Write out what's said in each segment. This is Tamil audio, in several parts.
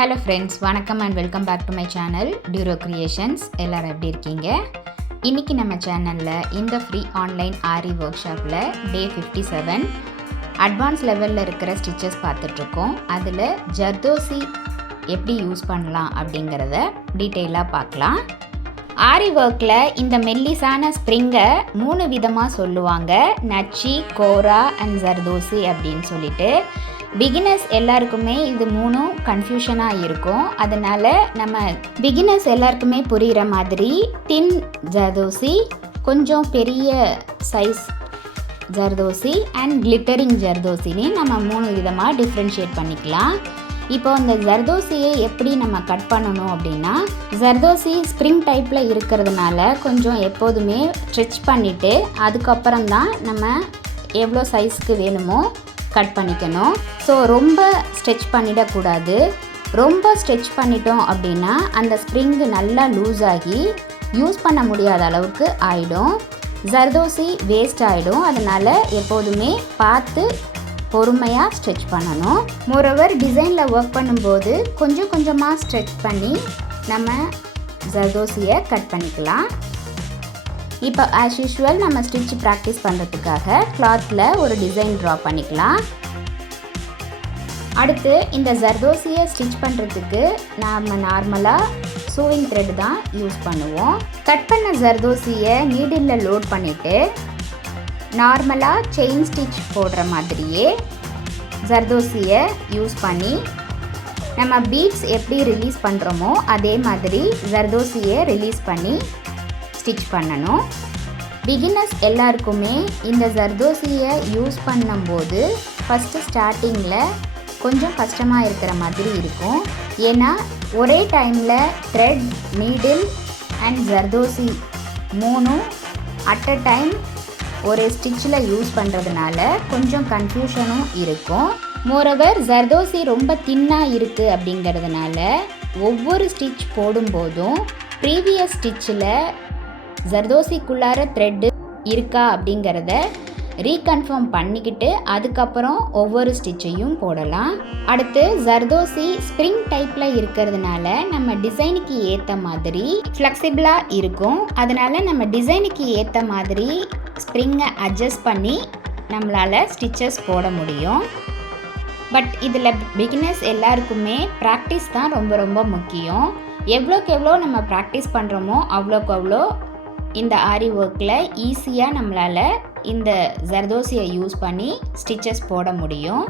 ஹலோ ஃப்ரெண்ட்ஸ், வணக்கம் and welcome back to my channel டியூரோ கிரியேஷன்ஸ். எல்லோரும் எப்படி இருக்கீங்க? இன்றைக்கி நம்ம சேனலில் இந்த ஃப்ரீ ஆன்லைன் ஆரி ஒர்க் ஷாப்பில் டே 57 அட்வான்ஸ் லெவலில் இருக்கிற ஸ்டிச்சஸ் பார்த்துட்ருக்கோம். அதில் ஜர்தோசி எப்படி யூஸ் பண்ணலாம் அப்படிங்கிறத டீட்டெயிலாக பார்க்கலாம். ஆரி ஒர்க்கில் இந்த மெல்லிசான ஸ்ப்ரிங்கை 3 விதமாக சொல்லுவாங்க. நச்சி, கோரா அண்ட் ஜர்தோசி அப்படின்னு சொல்லிட்டு. பிகினர்ஸ் எல்லாருக்குமே இது 3 கன்ஃபியூஷனாக இருக்கும். அதனால் நம்ம பிகினர்ஸ் எல்லாருக்குமே புரிகிற மாதிரி தின் ஜர்தோசி, கொஞ்சம் பெரிய சைஸ் ஜர்தோசி அண்ட் கிளிட்டரிங் ஜர்தோசின்னு நம்ம 3 விதமாக டிஃப்ரென்ஷியேட் பண்ணிக்கலாம். இப்போ இந்த ஜர்தோசியை எப்படி நம்ம கட் பண்ணணும் அப்படின்னா, ஜர்தோசி ஸ்ப்ரிங் டைப்பில் இருக்கிறதுனால கொஞ்சம் எப்போதுமே ஸ்ட்ரெச் பண்ணிவிட்டு அதுக்கப்புறம் தான் நம்ம எவ்வளோ சைஸ்க்கு வேணுமோ கட் பண்ணிக்கணும். ஸோ ரொம்ப ஸ்ட்ரெச் பண்ணிடக்கூடாது. ரொம்ப ஸ்ட்ரெச் பண்ணிட்டோம் அப்படின்னா அந்த ஸ்ப்ரிங்கு நல்லா லூஸ் ஆகி யூஸ் பண்ண முடியாத அளவுக்கு ஆகிடும். ஜர்தோசி வேஸ்ட் ஆகிடும். அதனால் எப்போதுமே பார்த்து பொறுமையாக ஸ்ட்ரெச் பண்ணணும். மோரோவர் டிசைனில் ஒர்க் பண்ணும்போது கொஞ்சம் கொஞ்சமாக ஸ்ட்ரெச் பண்ணி நம்ம ஜர்தோசியை கட் பண்ணிக்கலாம். இப்போ ஆஸ் யூஷுவல் நம்ம ஸ்டிச் ப்ராக்டிஸ் பண்ணுறதுக்காக கிளாத்தில் ஒரு டிசைன் ட்ரா பண்ணிக்கலாம். அடுத்து இந்த ஜர்தோசியை ஸ்டிச் பண்ணுறதுக்கு நாம் நார்மலாக சூவிங் த்ரெட் தான் யூஸ் பண்ணுவோம். கட் பண்ண ஜர்தோசியை நீடிலில் லோட் பண்ணிவிட்டு நார்மலாக செயின் ஸ்டிச் போடுற மாதிரியே ஜர்தோசியை யூஸ் பண்ணி நம்ம பீட்ஸ் எப்படி ரிலீஸ் பண்ணுறோமோ அதே மாதிரி ஜர்தோசியை ரிலீஸ் பண்ணி ஸ்டிச் பண்ணணும். பிகினர்ஸ் எல்லாருக்குமே இந்த ஜர்தோசியை யூஸ் பண்ணும்போது ஃபஸ்ட்டு ஸ்டார்டிங்கில் கொஞ்சம் கஷ்டமாக இருக்கிற மாதிரி இருக்கும். ஏன்னா ஒரே டைமில் thread, needle and zardozi 3 at a time ஒரு ஸ்டிச்சில் யூஸ் பண்ணுறதுனால கொஞ்சம் கன்ஃபியூஷனும் இருக்கும். மோரோவர் ஜர்தோசி ரொம்ப தின்னாக இருக்குது அப்படிங்கிறதுனால ஒவ்வொரு ஸ்டிச் போடும்போதும் ப்ரீவியஸ் ஸ்டிச்சில் ஜர்தோசிக்குள்ளார த்ரெட்டு இருக்கா அப்படிங்கிறத ரீகன்ஃபார்ம் பண்ணிக்கிட்டு அதுக்கப்புறம் ஒவ்வொரு ஸ்டிச்சையும் போடலாம். அடுத்து ஜர்தோசி ஸ்ப்ரிங் டைப்பில் இருக்கிறதுனால நம்ம டிசைனுக்கு ஏற்ற மாதிரி ஃப்ளெக்சிபிளாக இருக்கும். அதனால் நம்ம டிசைனுக்கு ஏற்ற மாதிரி ஸ்ப்ரிங்கை அட்ஜஸ்ட் பண்ணி நம்மளால் ஸ்டிச்சஸ் போட முடியும். பட் இதில் பிகினர்ஸ் எல்லாருக்குமே ப்ராக்டிஸ் தான் ரொம்ப ரொம்ப முக்கியம். எவ்வளோக்கு எவ்வளோ நம்ம ப்ராக்டிஸ் பண்ணுறோமோ அவ்வளோக்கு அவ்வளோ இந்த ஆரி ஒர்க்கில் ஈஸியாக நம்மளால் இந்த ஜர்தோசியை யூஸ் பண்ணி ஸ்டிச்சஸ் போட முடியும்.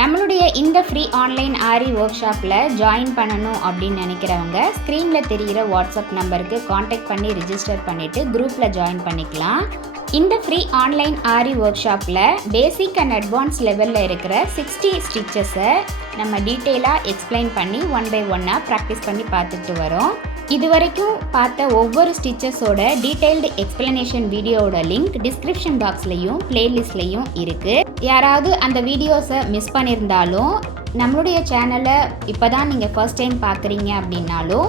நம்மளுடைய இந்த ஃப்ரீ ஆன்லைன் ஆரி ஒர்க் ஷாப்பில் ஜாயின் பண்ணணும் அப்படின்னு நினைக்கிறவங்க ஸ்க்ரீனில் தெரிகிற வாட்ஸ்அப் நம்பருக்கு காண்டாக்ட் பண்ணி ரிஜிஸ்டர் பண்ணிவிட்டு குரூப்பில் ஜாயின் பண்ணிக்கலாம். இந்த ஃப்ரீ ஆன்லைன் ஆரி ஒர்க் ஷாப்பில் பேசிக் அண்ட் அட்வான்ஸ் லெவலில் இருக்கிற 60 ஸ்டிச்சஸை நம்ம டீட்டெயிலாக எக்ஸ்பிளைன் பண்ணி 1 by 1 ப்ராக்டிஸ் பண்ணி பார்த்துட்டு வரோம். இது வரைக்கும் பார்த்த ஒவ்வொரு ஸ்டிச்சஸோட டீட்டெயில்டு எக்ஸ்பிளனேஷன் வீடியோவோட லிங்க் டிஸ்கிரிப்ஷன் பாக்ஸ்லையும் பிளேலிஸ்ட்லையும் இருக்குது. யாராவது அந்த வீடியோஸை மிஸ் பண்ணியிருந்தாலும் நம்மளுடைய சேனலை இப்போ தான் நீங்கள் ஃபர்ஸ்ட் டைம் பார்க்குறீங்க அப்படின்னாலும்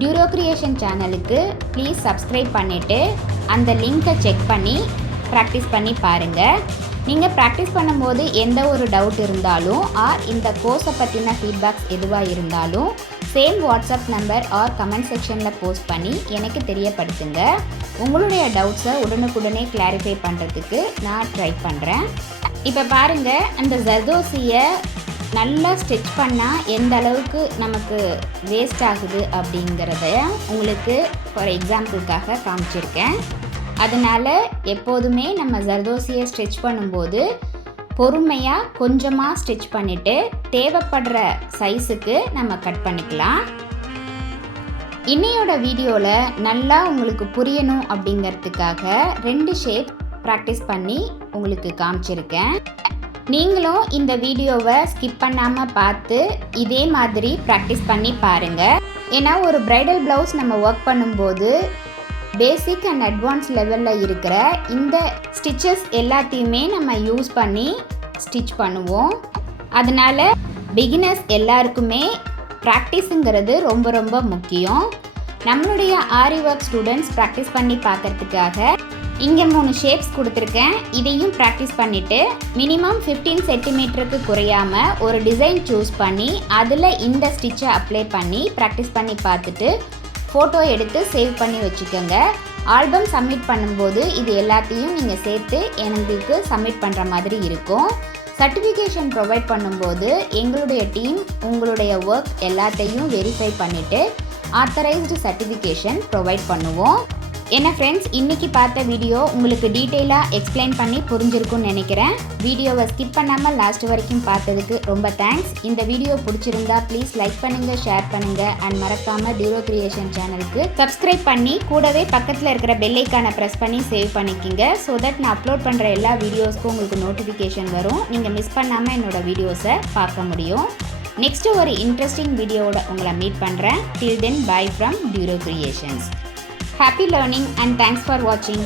டியூரோ கிரியேஷன் சேனலுக்கு ப்ளீஸ் சப்ஸ்கிரைப் பண்ணிவிட்டு அந்த லிங்க்கை செக் பண்ணி ப்ராக்டிஸ் பண்ணி பாருங்கள். நீங்கள் ப்ராக்டிஸ் பண்ணும்போது எந்த ஒரு டவுட் இருந்தாலும் ஆர் இந்த கோர்ஸை பற்றின ஃபீட்பேக்ஸ் எதுவாக இருந்தாலும் same WhatsApp number or comment செக்ஷனில் போஸ்ட் பண்ணி எனக்கு தெரியப்படுத்துங்க. உங்களுடைய டவுட்ஸை உடனுக்குடனே கிளாரிஃபை பண்ணுறதுக்கு நான் ட்ரை பண்ணுறேன். இப்போ பாருங்கள், அந்த ஜர்தோசியை நல்லா ஸ்டிச் பண்ணால் எந்த அளவுக்கு நமக்கு வேஸ்ட் ஆகுது அப்படிங்கிறத உங்களுக்கு ஃபார் எக்ஸாம்பிளுக்காக காமிச்சிருக்கேன். அதனால் எப்போதுமே நம்ம ஜர்தோசியை ஸ்டிச் பண்ணும்போது பொறுமையாக கொஞ்சமாக ஸ்டிச் பண்ணிவிட்டு தேவைப்படுற சைஸுக்கு நம்ம கட் பண்ணிக்கலாம். இன்னையோட வீடியோவில் நல்லா உங்களுக்கு புரியணும் அப்படிங்கிறதுக்காக 2 ஷேப் ப்ராக்டிஸ் பண்ணி உங்களுக்கு காமிச்சிருக்கேன். நீங்களும் இந்த வீடியோவை ஸ்கிப் பண்ணாமல் பார்த்து இதே மாதிரி ப்ராக்டிஸ் பண்ணி பாருங்கள். ஏன்னா ஒரு ப்ரைடல் ப்ளவுஸ் நம்ம ஒர்க் பண்ணும்போது பேசிக் அண்ட் அட்வான்ஸ் லெவலில் இருக்கிற இந்த ஸ்டிச்சஸ் எல்லாத்தையுமே நம்ம யூஸ் பண்ணி ஸ்டிச் பண்ணுவோம். அதனால் பிகினர்ஸ் எல்லாருக்குமே ப்ராக்டிஸுங்கிறது ரொம்ப ரொம்ப முக்கியம். நம்மளுடைய ஆரி ஒர்க் ஸ்டூடெண்ட்ஸ் ப்ராக்டிஸ் பண்ணி பார்க்கறதுக்காக இங்கே 3 ஷேப்ஸ் கொடுத்துருக்கேன். இதையும் ப்ராக்டிஸ் பண்ணிவிட்டு மினிமம் 15 சென்டிமீட்டருக்கு குறையாமல் ஒரு டிசைன் சூஸ் பண்ணி அதில் இந்த ஸ்டிச்சை அப்ளை பண்ணி ப்ராக்டிஸ் பண்ணி பார்த்துட்டு ஃபோட்டோ எடுத்து சேவ் பண்ணி வச்சுக்கோங்க. ஆல்பம் சப்மிட் பண்ணும்போது இது எல்லாத்தையும் நீங்கள் சேர்த்து எங்களுக்கு சப்மிட் பண்ணுற மாதிரி இருக்கும். சர்டிஃபிகேஷன் ப்ரொவைட் பண்ணும்போது எங்களுடைய டீம் உங்களுடைய ஒர்க் எல்லாத்தையும் வெரிஃபை பண்ணிவிட்டு ஆத்தரைஸ்டு சர்டிஃபிகேஷன் ப்ரொவைட் பண்ணுவோம். என்ன ஃப்ரெண்ட்ஸ், இன்றைக்கி பார்த்த வீடியோ உங்களுக்கு டீட்டெயிலாக எக்ஸ்பிளைன் பண்ணி புரிஞ்சிருக்குன்னு நினைக்கிறேன். வீடியோவை ஸ்கிப் பண்ணாமல் லாஸ்ட் வரைக்கும் பார்த்ததுக்கு ரொம்ப தேங்க்ஸ். இந்த வீடியோ பிடிச்சிருந்தா ப்ளீஸ் லைக் பண்ணுங்கள், ஷேர் பண்ணுங்கள் அண்ட் மறக்காமல் டியூரோ கிரியேஷன் சேனலுக்கு சப்ஸ்கிரைப் பண்ணி கூடவே பக்கத்தில் இருக்கிற பெல் ஐக்கானை ப்ரெஸ் பண்ணி சேவ் பண்ணிக்கிங்க. ஸோ தட் நான் அப்லோட் பண்ணுற எல்லா வீடியோஸ்க்கும் உங்களுக்கு நோட்டிஃபிகேஷன் வரும். நீங்கள் மிஸ் பண்ணாமல் என்னோடய வீடியோஸை பார்க்க முடியும். நெக்ஸ்ட்டு ஒரு இன்ட்ரெஸ்டிங் வீடியோவோட உங்களை மீட் பண்ணுறேன். Till then bye from Duro creations. Happy learning and thanks for watching.